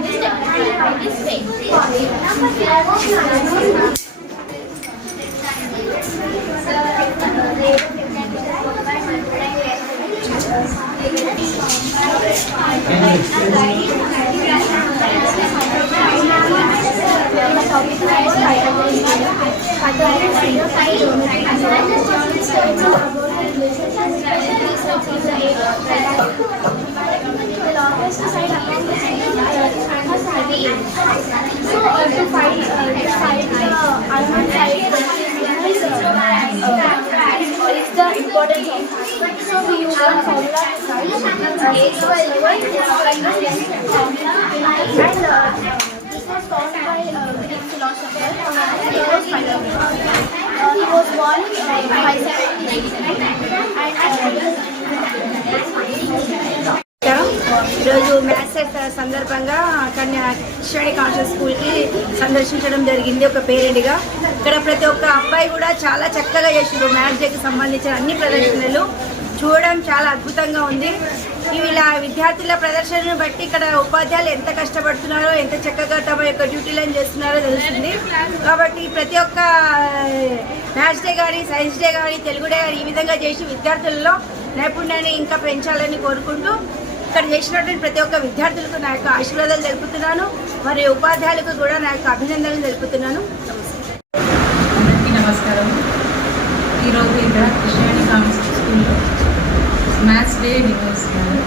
this way. is the importance of so we use one formula this was found by Greek philosopher he was born in 578 ఈరోజు మ్యాథ్స్ సందర్భంగా కృష్ణవేణి కాన్షియస్ స్కూల్కి సందర్శించడం జరిగింది ఒక పేరెంట్గా. ఇక్కడ ప్రతి ఒక్క అబ్బాయి కూడా చాలా చక్కగా చేసారు. మ్యాథ్స్ డేకి సంబంధించిన అన్ని ప్రదర్శనలు చూడడం చాలా అద్భుతంగా ఉంది. ఇలా విద్యార్థుల ప్రదర్శనను బట్టి ఇక్కడ ఉపాధ్యాయులు ఎంత కష్టపడుతున్నారో, ఎంత చక్కగా తమ యొక్క డ్యూటీలను చేస్తున్నారో తెలుస్తుంది. కాబట్టి ప్రతి ఒక్క మ్యాథ్స్ డే కానీ, సైన్స్ డే కానీ, తెలుగు డే కానీ ఈ విధంగా చేసి విద్యార్థులలో నైపుణ్యాన్ని ఇంకా పెంచాలని కోరుకుంటూ ఇక్కడ చేసినటువంటి ప్రతి ఒక్క విద్యార్థులకు నా యొక్క ఆశీర్వాదాలు తెలుపుతున్నాను. మరియు ఉపాధ్యాయులకు కూడా నా యొక్క అభినందనలు తెలుపుతున్నాను. నమస్కారం. ఈరోజు ఇక్కడ కృష్ణవేణి కాన్వెంట్ స్కూల్లో మ్యాథ్స్ డే నిర్వహిస్తున్నారు.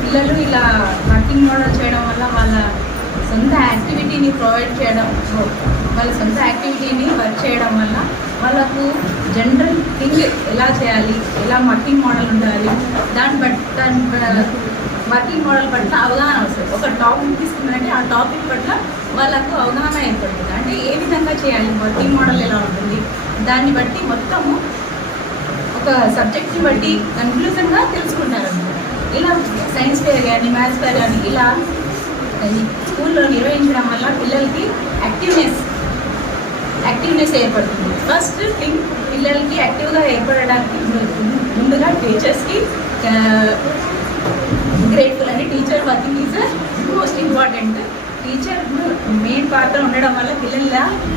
పిల్లలు ఇలా వర్కింగ్ మోడల్ చేయడం వల్ల వాళ్ళ సొంత యాక్టివిటీని ప్రొవైడ్ చేయడం, వాళ్ళ సొంత యాక్టివిటీని వర్క్ చేయడం వల్ల వాళ్ళకు జనరల్ థింగ్ ఎలా చేయాలి, ఎలా వర్కింగ్ మోడల్ ఉండాలి, దాని వర్కింగ్ మోడల్ పట్ల అవగాహన వస్తుంది. ఒక టాపిక్ తీసుకున్నారంటే ఆ టాపిక్ పట్ల వాళ్ళకు అవగాహన ఏర్పడుతుంది. అంటే ఏ విధంగా చేయాలి, వర్కింగ్ మోడల్ ఎలా ఉంటుంది, దాన్ని బట్టి మొత్తము ఒక సబ్జెక్ట్ని బట్టి కన్క్లూజన్గా తెలుసుకుంటారు. ఇలా సైన్స్ ఫేర్ కానీ, మ్యాథ్స్ ఫేర్ కానీ ఇలా స్కూల్లో నిర్వహించడం వల్ల పిల్లలకి యాక్టివ్నెస్ ఏర్పడుతుంది. ఫస్ట్ థింగ్ పిల్లలకి యాక్టివ్గా ఏర్పడడానికి ముందుగా టీచర్స్కి గ్రేట్ఫుల్ అని. Teacher working is most important. Teacher main పాత్ర ఉండడం వల్ల పిల్లల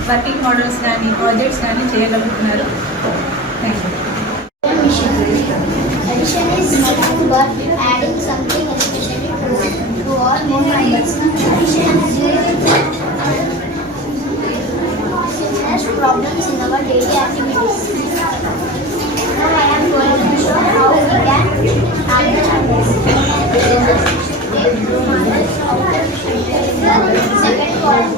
వర్కింగ్ మోడల్స్ కానీ, ప్రాజెక్ట్స్ కానీ చేయగలుగుతున్నారు. Thank you. Addition is nothing but adding something especially to all more numbers. Addition is problems in our daily activities. Now I am going to show how we can understand this. Second point.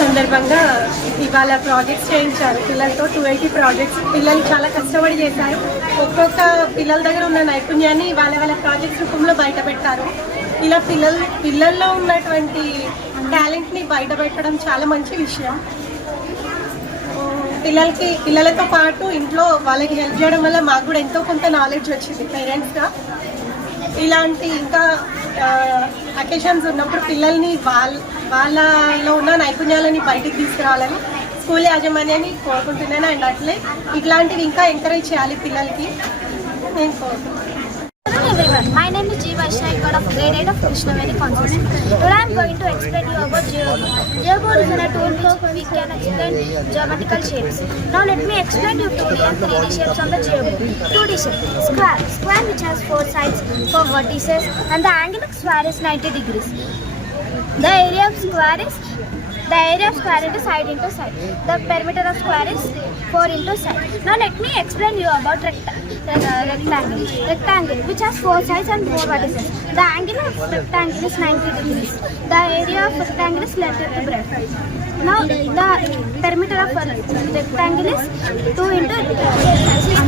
సందర్భంగా ఇవాళ ప్రాజెక్ట్స్ చేయించారు పిల్లలతో. 280 ప్రాజెక్ట్స్ పిల్లలు చాలా కష్టపడి చేశారు. ఒక్కొక్క పిల్లల దగ్గర ఉన్న నైపుణ్యాన్ని వాళ్ళ ప్రాజెక్ట్స్ రూపంలో బయటపెట్టారు. ఇలా పిల్లల్లో ఉన్నటువంటి టాలెంట్ని బయటపెట్టడం చాలా మంచి విషయం. పిల్లలతో పాటు ఇంట్లో వాళ్ళకి హెల్ప్ చేయడం వల్ల మాకు కూడా ఎంతో కొంత నాలెడ్జ్ వచ్చింది పేరెంట్స్గా. ఇలాంటి ఇంకా అకేషన్స్ ఉన్నప్పుడు పిల్లల్ని వాళ్ళలో ఉన్న నైపుణ్యాలని బయటికి తీసుకురావాలని స్కూల్ యాజమాన్యాన్ని కోరుకుంటున్నాను. అండ్ అట్లే ఇట్లాంటివి ఇంకా ఎంకరేజ్ చేయాలి పిల్లలకి నేను కోరుకుంటున్నాను. Hello everyone, my name is G. Vaishnavi of grade 8 of Krishnaveni Concept. Today I am going to explain you about geoboard. Geoboard is a tool which we can explain geometrical shapes. Now let me explain you 2D and 3D shapes on the geoboard. 2D shape, square which has 4 sides, 4 vertices and the angle of square is 90 degrees. The area of square is side into side. The perimeter of square is 4 into side. Now let me explain you about rectangle. Rectangle which has 4 sides and 4 vertices. The angle of rectangle is 90 degrees. The area of rectangle is length into breadth. Now the perimeter of a rectangle is 2 into Today I'm going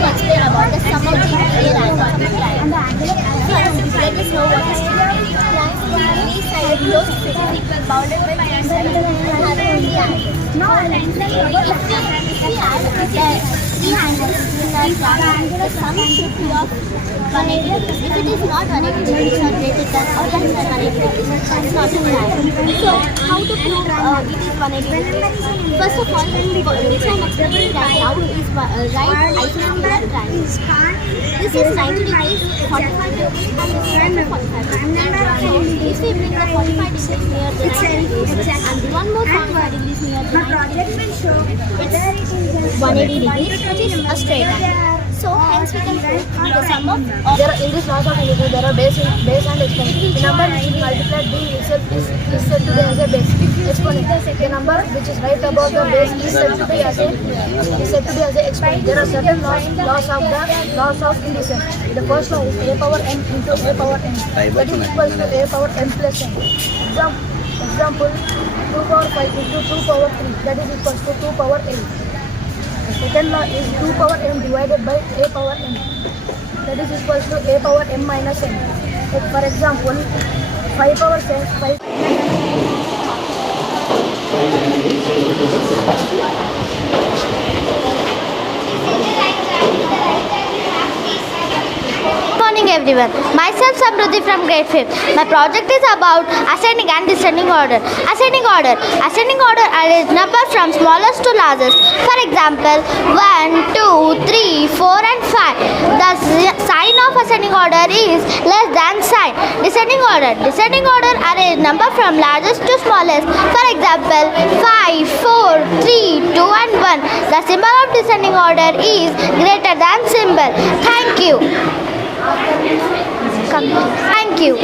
to explain about the sum of the real and the angle. Let us know what is three sided closed figure bounded by three sides having three angles. Now if we add the three angles in a triangle, the sum should be of 180 degrees. If it is not 180 degrees or greater than or less than 180 degrees, that's not a triangle. So how to prove it is 180 degrees? First of all, which I'm explaining right now is right isosceles triangle. This is 90 degrees, 45 degrees, and 45 degrees. So if we bring the 45 degrees near the 90 degrees and one more 45 degrees near the 90 degrees, it's 180 degrees, which is a straight angle. So hence we can prove the sum of In this laws of integral, there are base and exponent. The number which is multiplied b itself is said to be as a base exponent. The number which is right above the base is said to be as a exponent. There are certain laws of indices. The first law is a power n into a power n. That is equal to a power n plus n. Example 2 power 5 into 2 power 3. That is equal to 2 power 8. The second law is 2 power m divided by a power n. That is equal to a power m minus n. For example, 5 power 5. Good morning everyone. Myself Samruddhi from grade 5th. My project is about ascending and descending order. Ascending order arrange numbers from smallest to largest. For example, 1, 2, 3, 4 and 5. The sign of ascending order is less than sign. Descending order arrange number from largest to smallest. For example, 5, 4, 3, 2 and 1. The symbol of descending order is greater than symbol. Thank you. Thank you.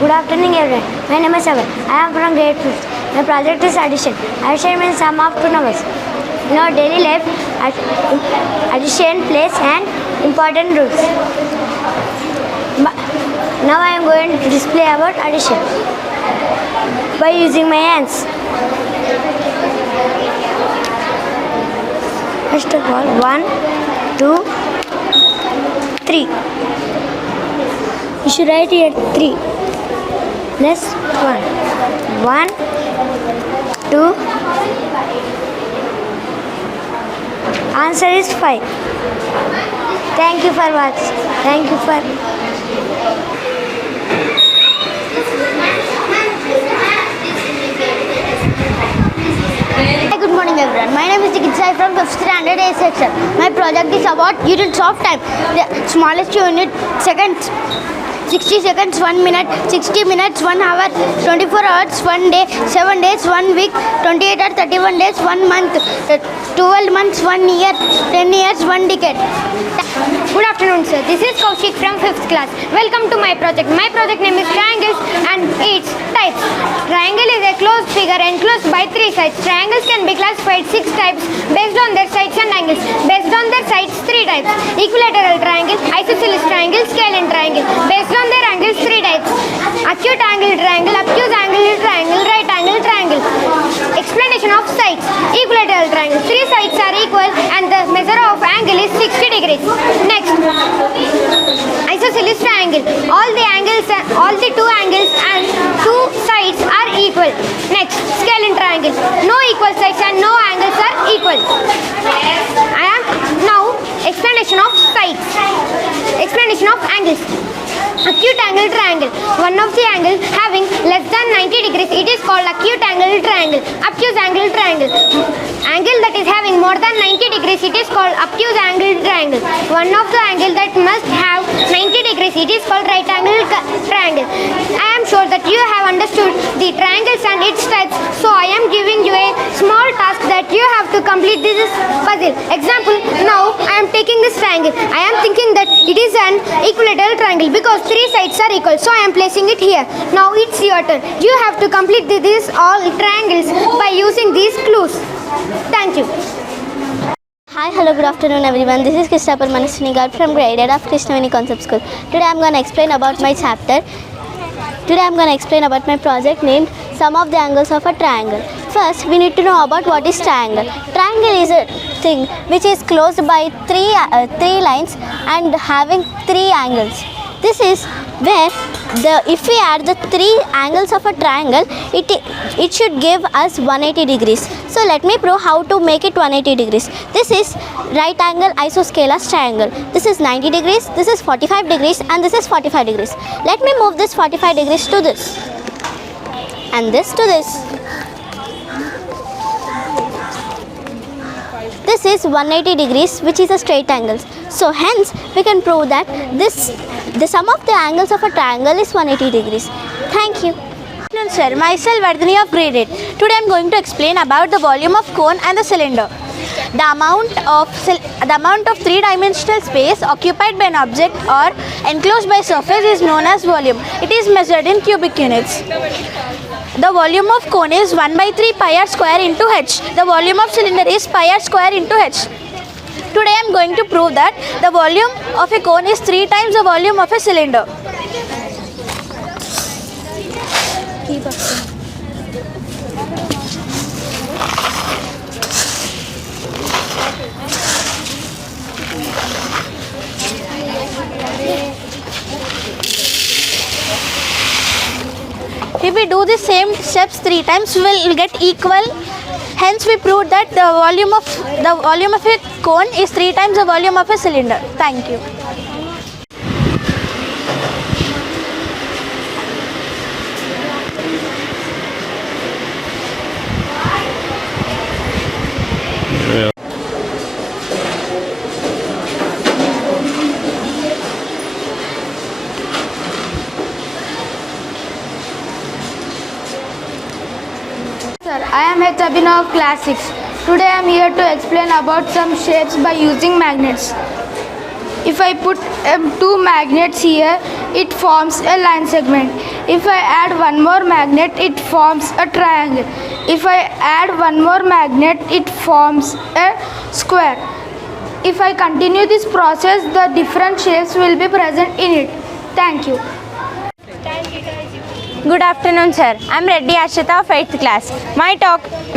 Good afternoon everyone. My name is Sagar. I am from grade 5th. My project is addition. Addition means sum of two numbers. In our daily life, addition plays an important role. Now I am going to display about addition by using my hands. First of all, 1, 2, 3. You should write here 3 plus 1. 1, 2. Answer is 5. Thank you for watching. Thank you for. Hi, good morning everyone. My name is Tikitsai from 5th standard A section. My project is about units of time. The smallest unit, seconds. 60 seconds, 1 minute, 60 minutes, 1 hour, 24 hours, 1 day, 7 days, 1 week, 28 or 31 days, 1 month, 12 months, 1 year, 10 years, 1 decade. Good afternoon sir. This is Kaushik from 5th class. Welcome to my project. My project name is triangles and its types. Triangle is a closed figure enclosed by 3 sides. Triangles can be classified 6 types based on their sides and angles. Based on their sides, 3 types. Equilateral triangle, isosceles triangle, scalene triangle. Based on their angles, 3 types. Acute angle triangle, obtuse angle triangle, right angle triangle. Explanation of sides. Equilateral triangle. 3 sides are equal and the measure of angle is 60 degrees. Next, isosceles triangle. All the 2 angles and 2 sides are equal. Next, scalene triangle. No equal sides and no angles are equal. I am now explanation of sides. Explanation of angles. Acute angle triangle. One of the angles having less than 90 degrees, it is called acute angle triangle. Obtuse angle triangle. Angle that is having more than 90 degrees, it is called obtuse angle triangle. One of the angle that must have 90 degrees, it is called right angle triangle. I am sure that you have understood the triangles and its types, so I am giving you a small task that you have to complete this puzzle. Example, now I am taking this triangle. I am thinking that it is an equilateral triangle because 3 sides are equal, so I am placing it here. Now it's your turn. You have to complete these all triangles by using these clues. Thank you. Hi, hello, good afternoon everyone. This is Krishna Parmanasini Gaur from grade 8 of Krishnaveni Concept School. Today I am going to explain about my chapter Today I am going to explain about my project named Sum of the Angles of a Triangle. First, we need to know about what is triangle. Triangle is a thing which is closed by three lines and having three angles. This is where if we add the three angles of a triangle, it should give us 180 degrees. So let me prove how to make it 180 degrees. This is right angle isosceles triangle. This is 90 degrees, this is 45 degrees, and this is 45 degrees. Let me move this 45 degrees to this and this to this. This is 180 degrees, which is a straight angle. So hence we can prove that the sum of the angles of a triangle is 180 degrees. Thank you. Hello sir, myself Vardhani of grade 8. Today I am going to explain about the volume of cone and the cylinder. The amount of three-dimensional space occupied by an object or enclosed by surface is known as volume. It is measured in cubic units. The volume of cone is 1/3 pi r square into h. The volume of cylinder is pi r square into h. Today I am going to prove that the volume of a cone is 3 times the volume of a cylinder. If we do the same steps 3 times, we will get equal. Hence, we proved that the volume of a cone is 3 times the volume of a cylinder. Thank you. Sir, I am H. Abhinav of class 6. Today I am here to explain about some shapes by using magnets. If I put 2 magnets here, it forms a line segment. If I add one more magnet, it forms a triangle. If I add one more magnet, it forms a square. If I continue this process, the different shapes will be present in it. Thank you. Good afternoon, sir. I am Reddy Ashita of 8th class.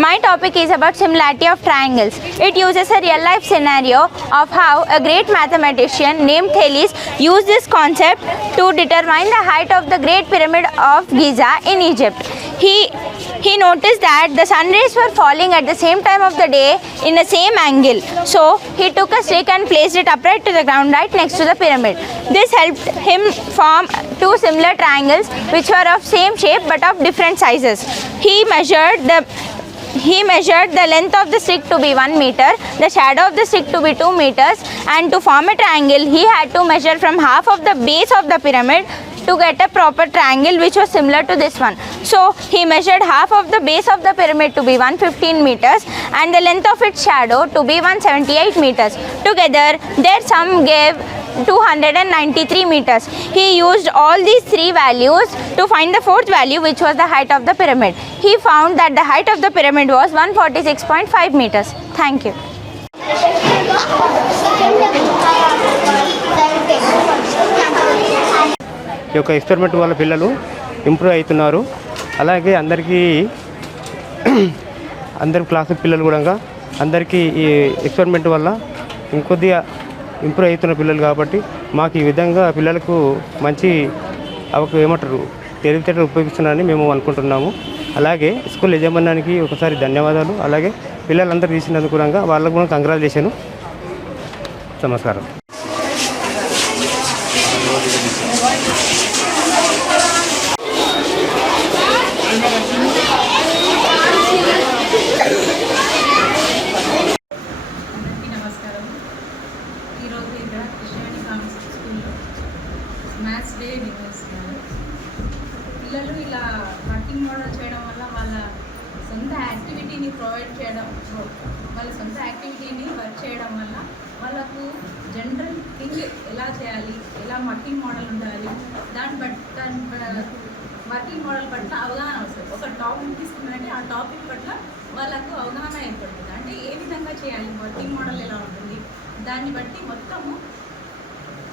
My topic is about similarity of triangles. It uses a real life scenario of how a great mathematician named Thales used this concept to determine the height of the Great Pyramid of Giza in Egypt. He noticed that the sun rays were falling at the same time of the day in the same angle. So he took a stick and placed it upright to the ground right next to the pyramid. This helped him form 2 similar triangles which were of same shape but of different sizes. He measured the length of the stick to be 1 meter, the shadow of the stick to be 2 meters, and to form a triangle he had to measure from half of the base of the pyramid to get a proper triangle which was similar to this one. So he measured half of the base of the pyramid to be 115 meters and the length of its shadow to be 178 meters. Together their sum gave 293 meters. He used all these 3 values to find the 4th value, which was the height of the pyramid. He found that the height of the pyramid was 146.5 meters. Thank you. ఈ యొక్క ఎక్స్పెరిమెంట్ వల్ల పిల్లలు ఇంప్రూవ్ అవుతున్నారు. అలాగే అందరి క్లాసు పిల్లలు కూడా అందరికీ ఈ ఎక్స్పెరిమెంట్ వల్ల ఇంకొద్దిగా ఇంప్రూవ్ అవుతున్న పిల్లలు కాబట్టి మాకు ఈ విధంగా పిల్లలకు మంచి తెలివితేటలు ఉపయోగిస్తున్నారని మేము అనుకుంటున్నాము. అలాగే స్కూల్ యజమానికి ఒకసారి ధన్యవాదాలు. అలాగే పిల్లలందరూ తీసినందుకు కూడా వాళ్ళకు కూడా కంగ్రాచులేషన్. నమస్కారం. మ్యాథ్స్ డే నిర్వహిస్తున్నారు. పిల్లలు ఇలా వర్కింగ్ మోడల్ చేయడం వల్ల వాళ్ళ సొంత యాక్టివిటీని వర్క్ చేయడం వల్ల వాళ్ళకు జనరల్ థింగ్ ఎలా చేయాలి, ఎలా వర్కింగ్ మోడల్ ఉండాలి, వర్కింగ్ మోడల్ పట్ల అవగాహన వస్తుంది. ఒక టాపిక్ తీసుకున్నారంటే ఆ టాపిక్ పట్ల వాళ్ళకు అవగాహన ఏర్పడుతుంది. అంటే ఏ విధంగా చేయాలి, వర్కింగ్ మోడల్ ఎలా ఉంటుంది, దాన్ని బట్టి మొత్తము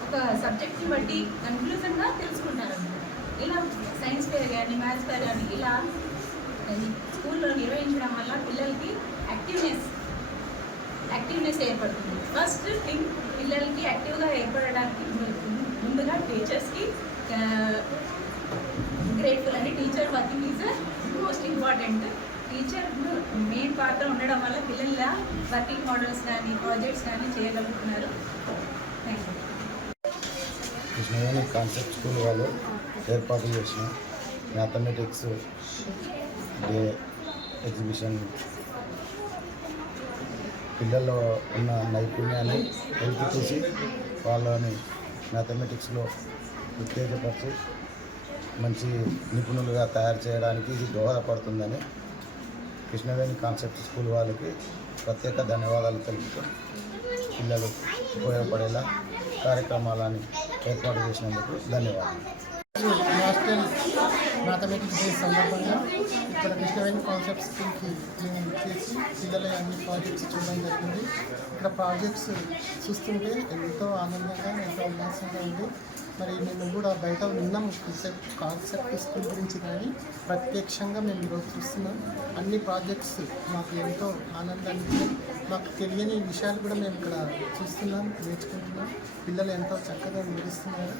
ఒక సబ్జెక్ట్ని బట్టి కన్క్లూజన్గా తెలుసుకుంటారు. ఇలా సైన్స్ ఫేర్ కానీ మ్యాథ్స్ ఫేర్ కానీ ఇలా స్కూల్లో నిర్వహించడం వల్ల పిల్లలకి యాక్టివ్నెస్ ఏర్పడుతుంది. ఫస్ట్ థింగ్ పిల్లలకి యాక్టివ్గా ఏర్పడడానికి ముందుగా టీచర్స్కి గ్రేట్ఫుల్ అండి. Teacher working is most important. Teacher main పాత్ర ఉండడం వల్ల పిల్లల వర్కింగ్ మోడల్స్ కానీ ప్రాజెక్ట్స్ కానీ చేయగలుగుతున్నారు. Thank you. Krishnaveni concept school వాళ్ళు ఏర్పాటు చేసిన మ్యాథమెటిక్స్ డే ఎగ్జిబిషన్ పిల్లల్లో ఉన్న నైపుణ్యాన్ని వెలికి తీసి వాళ్ళని మ్యాథమెటిక్స్లో ఉత్తేజపరిచి మంచి నిపుణులుగా తయారు చేయడానికి ఇది దోహదపడుతుందని కృష్ణవేణి కాన్సెప్ట్ స్కూల్ వాళ్ళకి ప్రత్యేక ధన్యవాదాలు తెలుపుతూ పిల్లలు ఉపయోగపడేలా కార్యక్రమాలని ఏర్పాటు చేసినందుకు ధన్యవాదాలు. నేషనల్ మ్యాథమెటిక్స్ డే సందర్భంగా ఇక్కడ కృష్ణవేణి కాన్సెప్ట్ స్కూల్కి మేము చేసి పిల్లల అన్ని ప్రాజెక్ట్స్ చూడడం జరిగింది. ఇక్కడ ప్రాజెక్ట్స్ చూస్తుంటే ఎంతో ఆనందంగా ఎంతో ఉల్లాసంగా ఉంది. మరి మేము కూడా బయట విన్నాం కాన్సెప్ట్ స్కూల్ గురించి, కానీ ప్రత్యక్షంగా మేము ఈరోజు చూస్తున్నాం. అన్ని ప్రాజెక్ట్స్ మాకు ఎంతో ఆనందాన్ని, మాకు తెలియని విషయాలు కూడా మేము ఇక్కడ చూస్తున్నాం, నేర్చుకుంటున్నాం. పిల్లలు ఎంతో చక్కగా నేర్పిస్తున్నారు.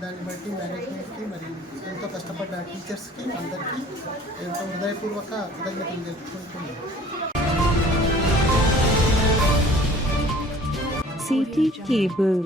దాన్ని బట్టి మేనేజ్మెంట్కి మరి ఎంతో కష్టపడ్డ టీచర్స్కి అందరికీ ఎంతో హృదయపూర్వక కృతజ్ఞతలు తెలుపుకుంటున్నాం. CT Cable